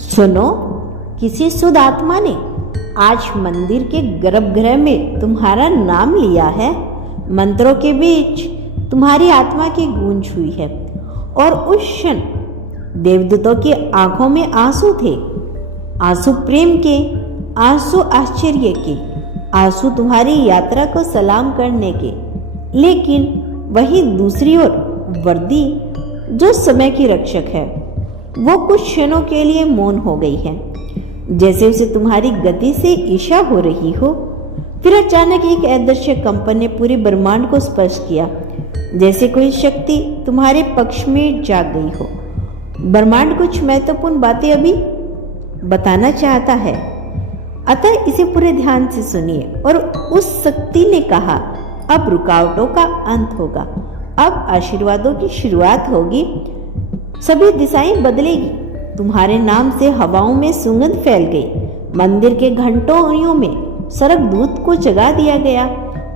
सुनो, किसी शुद्ध आत्मा ने आज मंदिर के गर्भगृह में तुम्हारा नाम लिया है। मंत्रों के बीच तुम्हारी आत्मा की गूंज हुई है और उस क्षण देवदूतों की आंखों में आंसू थे। आंसू प्रेम के, आंसू आश्चर्य के, आंसू तुम्हारी यात्रा को सलाम करने के। लेकिन वही दूसरी ओर वर्दी, जो समय की रक्षक है, वो कुछ क्षणों के लिए मौन हो गई है, जैसे उसे तुम्हारी गति से ईर्ष्या हो रही हो। फिर अचानक एक अदृश्य कंपन ने पूरे ब्रह्मांड को स्पर्श किया, जैसे कोई शक्ति तुम्हारे पक्ष में जाग गई हो। ब्रह्मांड कुछ महत्वपूर्ण बातें अभी बताना चाहता है, अतः इसे पूरे ध्यान से सुनिए। और उस शक्ति ने कहा, अब रुकावटों का अंत होगा, अब आशीर्वादों की शुरुआत होगी, सभी दिशाएं बदलेगी। तुम्हारे नाम से हवाओं में सुगंध फैल गई। मंदिर के घंटों में स्वर्गदूत को जगा दिया गया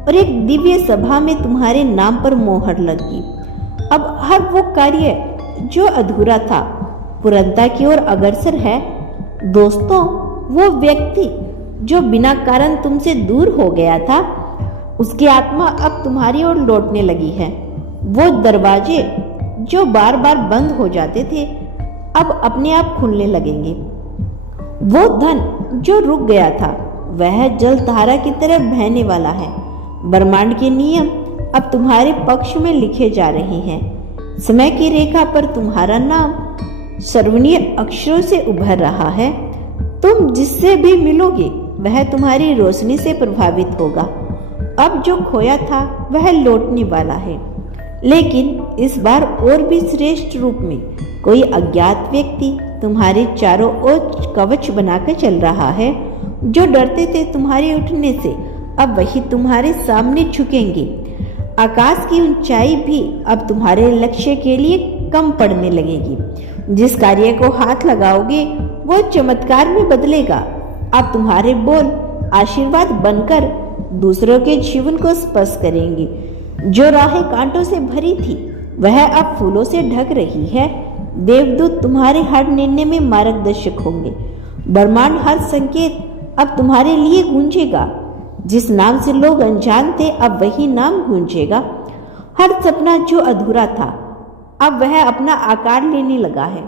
और एक दिव्य सभा में तुम्हारे नाम पर मोहर लगी। अब हर वो कार्य जो अधूरा था पूर्णता की ओर अग्रसर है। दोस्तों, वो व्यक्ति जो बिना कारण तुमसे दूर हो गया था, उसकी आत्मा अब तुम्हारी ओर लौटने लगी है। वो दरवाजे जो बार बार बंद हो जाते थे, अब अपने आप खुलने लगेंगे। वो धन जो रुक गया था, वह जल धारा की तरह बहने वाला है। ब्रह्मांड के नियम अब तुम्हारे पक्ष में लिखे जा रहे हैं। समय की रेखा पर तुम्हारा नाम सर्वनीय अक्षरों से उभर रहा है। तुम जिससे भी मिलोगे, वह तुम्हारी रोशनी से प्रभावित होगा। अब जो खोया था, वह लौटने वाला है, लेकिन इस बार और भी श्रेष्ठ रूप में। कोई अज्ञात व्यक्ति तुम्हारे चारों ओर कवच बनाकर चल रहा है। जो डरते थे तुम्हारे उठने से, अब वही तुम्हारे सामने झुकेंगे। आकाश की ऊंचाई भी अब तुम्हारे लक्ष्य के लिए कम पड़ने लगेगी। जिस कार्य को हाथ लगाओगे, वो चमत्कार में बदलेगा। अब तुम्हारे बोल आशीर्वाद बनकर दूसरों के जीवन को स्पर्श करेंगे। जो राहें कांटों से भरी थी, वह अब फूलों से ढक रही है। देवदूत तुम्हारे हर निर्णय में मार्गदर्शक होंगे। ब्रह्मांड हर संकेत अब तुम्हारे लिए गूंजेगा। जिस नाम से लोग अनजान थे, अब वही नाम गूंजेगा। हर सपना जो अधूरा था, अब वह अपना आकार लेने लगा है।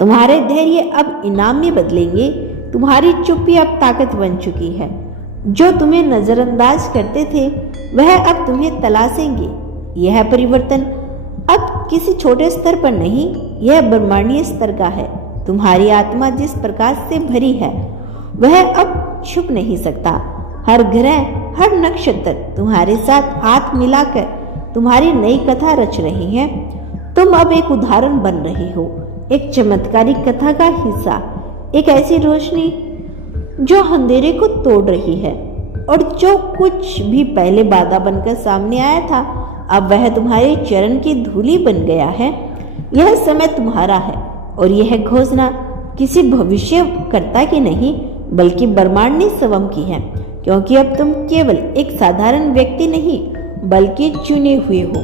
तुम्हारे धैर्य अब इनाम में बदलेंगे। तुम्हारी चुप्पी अब ताकत बन चुकी है। जो तुम्हें नजरअंदाज करते थे, वह अब तुम्हें तलाशेंगे। यह परिवर्तन अब किसी छोटे स्तर पर नहीं, यह ब्रह्मांडीय स्तर का है। तुम्हारी आत्मा जिस प्रकाश से भरी है, वह अब छुप नहीं सकता। हर ग्रह, हर नक्षत्र तुम्हारे साथ हाथ मिलाकर तुम्हारी नई कथा रच रही है। तुम अब एक उदाहरण बन रहे हो, एक चमत्कारिक कथा का हिस्सा, एक ऐसी रोशनी जो अंधेरे को तोड़ रही है। और जो कुछ भी पहले बाधा बनकर सामने आया था, अब वह तुम्हारे चरण की धूली बन गया है। यह समय तुम्हारा है, और यह घोषणा किसी भविष्यकर्ता की नहीं, बल्कि ब्रह्मांड ने स्वयं की है। क्योंकि अब तुम केवल एक साधारण व्यक्ति नहीं, बल्कि चुने हुए हो।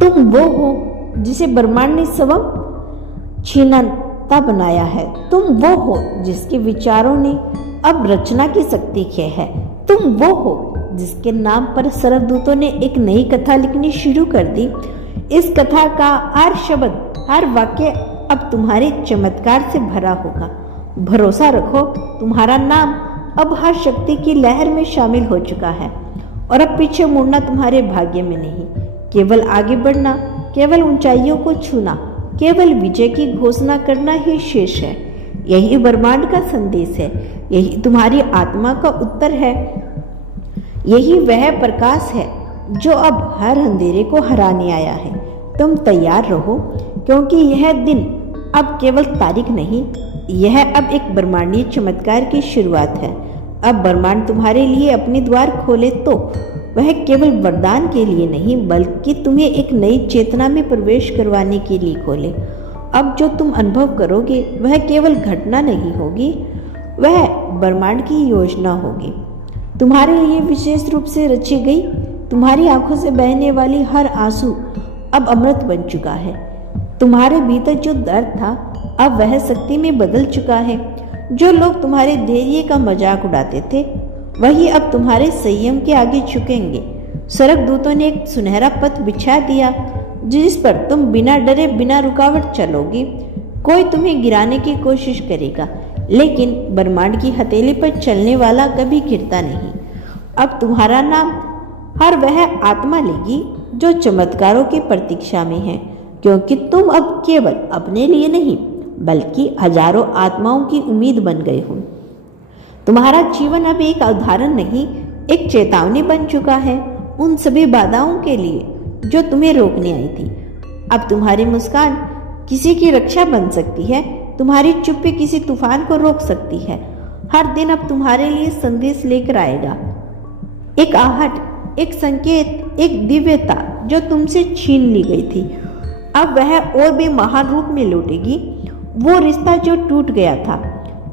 तुम वो हो जिसे ब्रह्मांड ने स्वयं छीनता बनाया है। तुम वो हो जिसके विचारों ने अब रचना की शक्ति की है। तुम वो हो जिसके नाम पर स्वर्गदूतों ने एक नई कथा लिखनी शुरू कर दी। इस कथा का हर शब्द, हर वाक्य अब तुम्हारे चमत्कार से भरा होगा। भरोसा रखो, तुम्हारा नाम अब हर शक्ति की लहर में शामिल हो चुका है। और अब पीछे मुड़ना तुम्हारे भाग्य में नहीं, केवल आगे बढ़ना, केवल ऊंचाइयों को छूना, केवल विजय की घोषणा करना ही शेष है। यही ब्रह्मांड का संदेश है, यही तुम्हारी आत्मा का उत्तर है। यही वह प्रकाश है जो अब हर अंधेरे को हराने आया है। तुम तैयार रहो, क्योंकि यह दिन अब केवल तारीख नहीं, यह अब एक ब्रह्मांडीय चमत्कार की शुरुआत है। अब ब्रह्मांड तुम्हारे लिए अपने द्वार खोले तो वह केवल वरदान के लिए नहीं, बल्कि तुम्हें एक नई चेतना में प्रवेश करवाने के लिए खोले। अब जो तुम अनुभव करोगे, वह केवल घटना नहीं होगी, वह ब्रह्मांड की योजना होगी, तुम्हारे लिए विशेष रूप से रची गई। तुम्हारी आंखों से बहने वाली हर आंसू अब अमृत बन चुका है। तुम्हारे भीतर जो दर्द था, अब वह शक्ति में बदल चुका है। जो लोग तुम्हारे धैर्य का मजाक उड़ाते थे वही अब तुम्हारे संयम के आगे झुकेंगे। स्वर्गदूतों ने एक सुनहरा पथ बिछा दिया जिस पर तुम बिना डरे बिना रुकावट चलोगे। कोई तुम्हें गिराने की कोशिश करेगा लेकिन ब्रह्मांड की हथेली पर चलने वाला कभी गिरता नहीं। अब तुम्हारा नाम हर वह आत्मा लेगी जो चमत्कारों की प्रतीक्षा में है, क्योंकि तुम अब केवल अपने लिए नहीं बल्कि हजारों आत्माओं की उम्मीद बन गए हो। तुम्हारा जीवन अब एक उदाहरण नहीं, एक चेतावनी बन चुका है उन सभी बाधाओं के लिए जो तुम्हें रोकने आई थी। अब तुम्हारी मुस्कान किसी की रक्षा बन सकती है, तुम्हारी चुप्पी किसी तूफान को रोक सकती है। हर दिन अब तुम्हारे लिए संदेश लेकर आएगा, एक आहट, एक संकेत, एक दिव्यता जो तुमसे छीन ली गई थी। अब वह और भी महान रूप में लौटेगी। वो रिश्ता जो टूट गया था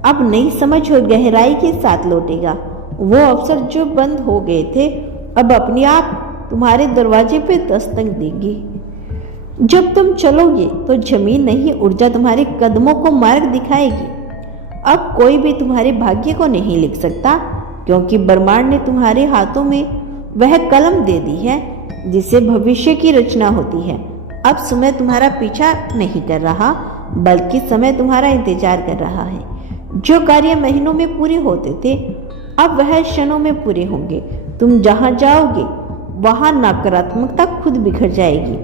अब नई समझ और गहराई के साथ लौटेगा। वो अवसर जो बंद हो गए थे अब अपने आप तुम्हारे दरवाजे पे दस्तक देंगे। जब तुम चलोगे तो जमीन नहीं ऊर्जा तुम्हारे कदमों को मार्ग दिखाएगी। अब कोई भी तुम्हारे भाग्य को नहीं लिख सकता, क्योंकि ब्रह्मांड ने तुम्हारे हाथों में वह कलम दे दी है जिससे भविष्य की रचना होती है। अब समय तुम्हारा पीछा नहीं कर रहा बल्कि समय तुम्हारा इंतजार कर रहा है। जो कार्य महीनों में पूरे होते थे अब वह क्षणों में पूरे होंगे। तुम जहां जाओगे वहां नकारात्मकता खुद बिखर जाएगी।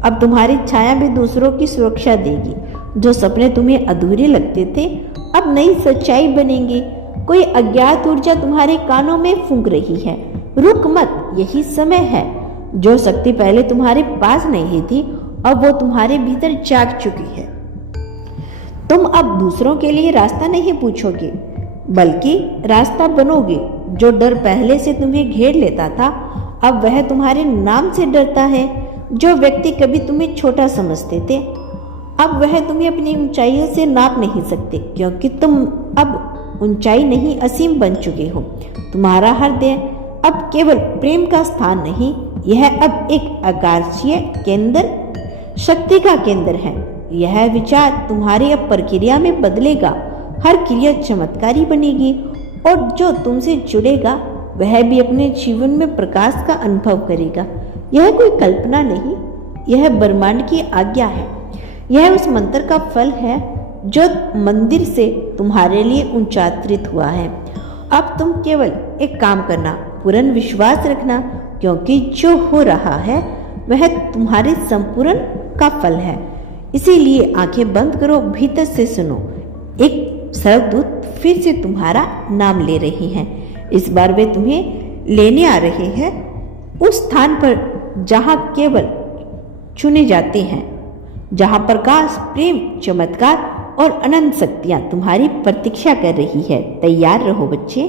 अब तुम्हारी छाया भी दूसरों की सुरक्षा देगी। जो सपने तुम्हें अधूरे लगते थे अब नई सच्चाई बनेंगे। कोई अज्ञात ऊर्जा तुम्हारे कानों में फूंक रही है, रुक मत, यही समय है। जो शक्ति पहले तुम्हारे पास नहीं थी अब वो तुम्हारे भीतर जाग चुकी है। तुम अब दूसरों के लिए रास्ता नहीं पूछोगे बल्कि रास्ता बनोगे। जो डर पहले से तुम्हें घेर लेता था अब वह तुम्हारे नाम से डरता है। जो व्यक्ति कभी तुम्हें छोटा समझते थे अब वह तुम्हें अपनी ऊंचाइयों से नाप नहीं सकते, क्योंकि तुम अब ऊंचाई नहीं असीम बन चुके हो। तुम्हारा हृदय अब केवल प्रेम का स्थान नहीं, यह अब एक आकाशीय केंद्र, शक्ति का केंद्र है। यह विचार तुम्हारी अब प्रक्रिया में बदलेगा। हर क्रिया चमत्कारी बनेगी और जो तुमसे जुड़ेगा वह भी अपने जीवन में प्रकाश का अनुभव करेगा। यह कोई कल्पना नहीं, यह ब्रह्मांड की आज्ञा है। यह उस मंत्र का फल है जो मंदिर से तुम्हारे लिए उच्चारित हुआ है। अब तुम केवल एक काम करना, पूर्ण विश्वास रखना, क्योंकि जो हो रहा है वह तुम्हारे संपूर्ण का फल है। इसीलिए आंखें बंद करो, भीतर से सुनो। एक स्वर्गदूत फिर से तुम्हारा नाम ले रहे हैं। इस बार वे तुम्हें लेने आ रहे हैं उस स्थान पर जहां केवल चुने जाते हैं, जहां प्रकाश, प्रेम, चमत्कार और अनंत शक्तियां तुम्हारी प्रतीक्षा कर रही है। तैयार रहो बच्चे।